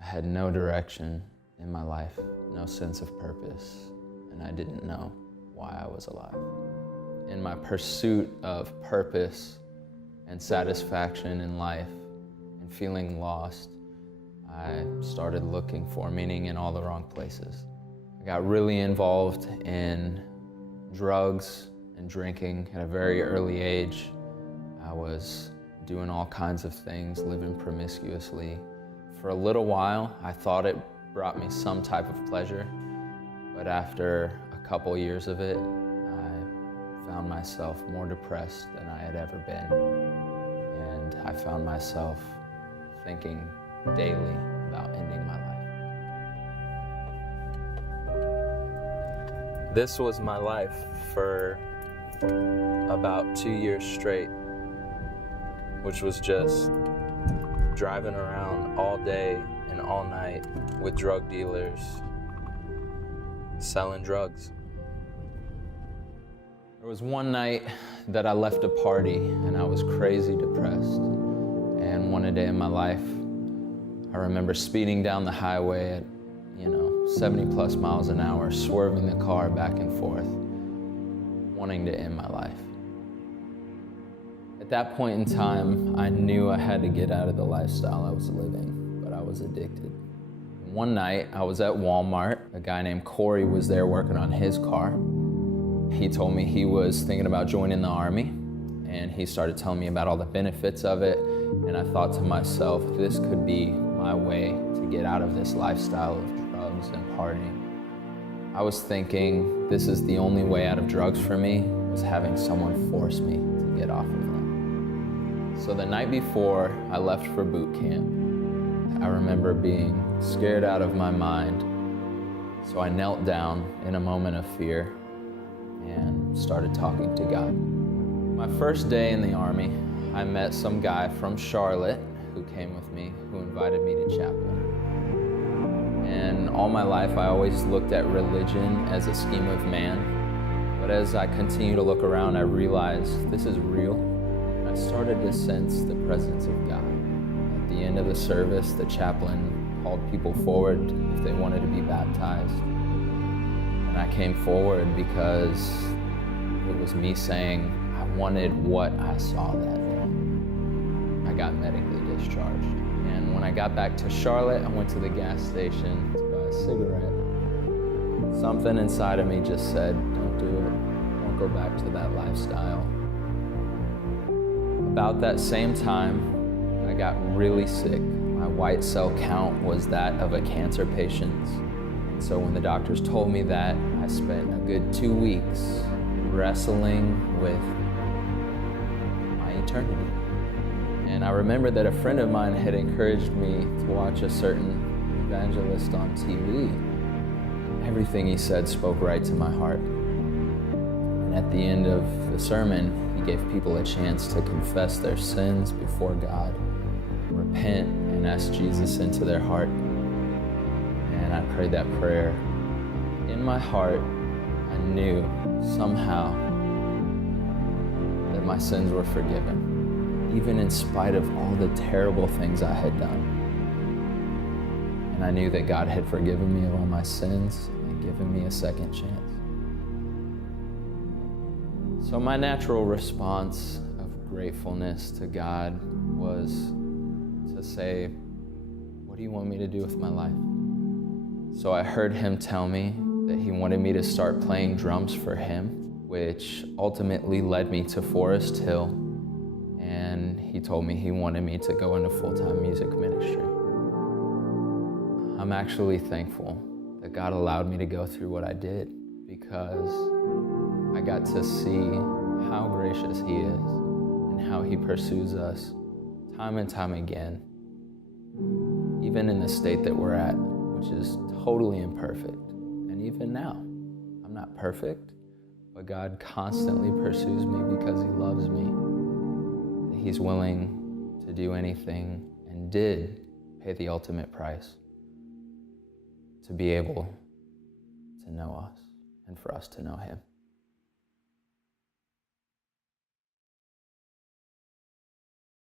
I had no direction in my life, no sense of purpose, and I didn't know why I was alive. In my pursuit of purpose and satisfaction in life and feeling lost, I started looking for meaning in all the wrong places. I got really involved in drugs and drinking at a very early age. I was doing all kinds of things, living promiscuously. For a little while, I thought it brought me some type of pleasure, but after a couple years of it, I found myself more depressed than I had ever been. And I found myself thinking daily about ending my life. This was my life for about 2 years straight, which was just driving around all day and all night with drug dealers, selling drugs. There was one night that I left a party and I was crazy depressed. And one day in my life, I remember speeding down the highway at 70 plus miles an hour, swerving the car back and forth, wanting to end my life. At that point in time, I knew I had to get out of the lifestyle I was living, but I was addicted. One night, I was at Walmart. A guy named Corey was there working on his car. He told me he was thinking about joining the Army, and he started telling me about all the benefits of it, and I thought to myself, this could be my way to get out of this lifestyle of drugs and partying. I was thinking this is the only way out of drugs for me, was having someone force me to get off of them. So the night before I left for boot camp, I remember being scared out of my mind. So I knelt down in a moment of fear and started talking to God. My first day in the Army, I met some guy from Charlotte who came with me, who invited me to chaplain. And all my life, I always looked at religion as a scheme of man. But as I continued to look around, I realized this is real. And I started to sense the presence of God. At the end of the service, the chaplain called people forward if they wanted to be baptized. And I came forward because it was me saying I wanted what I saw that day. I got medically discharged. And when I got back to Charlotte, I went to the gas station to buy a cigarette. Something inside of me just said, don't do it. Don't go back to that lifestyle. About that same time, I got really sick. My white cell count was that of a cancer patient. So when the doctors told me that, I spent a good 2 weeks wrestling with my eternity. And I remember that a friend of mine had encouraged me to watch a certain evangelist on TV. Everything he said spoke right to my heart. And at the end of the sermon, he gave people a chance to confess their sins before God, repent, and ask Jesus into their heart. And I prayed that prayer. In my heart, I knew somehow that my sins were forgiven, even in spite of all the terrible things I had done. And I knew that God had forgiven me of all my sins and given me a second chance. So my natural response of gratefulness to God was to say, what do you want me to do with my life? So I heard him tell me that he wanted me to start playing drums for him, which ultimately led me to Forest Hill. And he told me he wanted me to go into full-time music ministry. I'm actually thankful that God allowed me to go through what I did, because I got to see how gracious he is and how he pursues us time and time again, even in the state that we're at, which is totally imperfect. And even now, I'm not perfect, but God constantly pursues me because he loves me. He's willing to do anything, and did pay the ultimate price to be able to know us and for us to know him.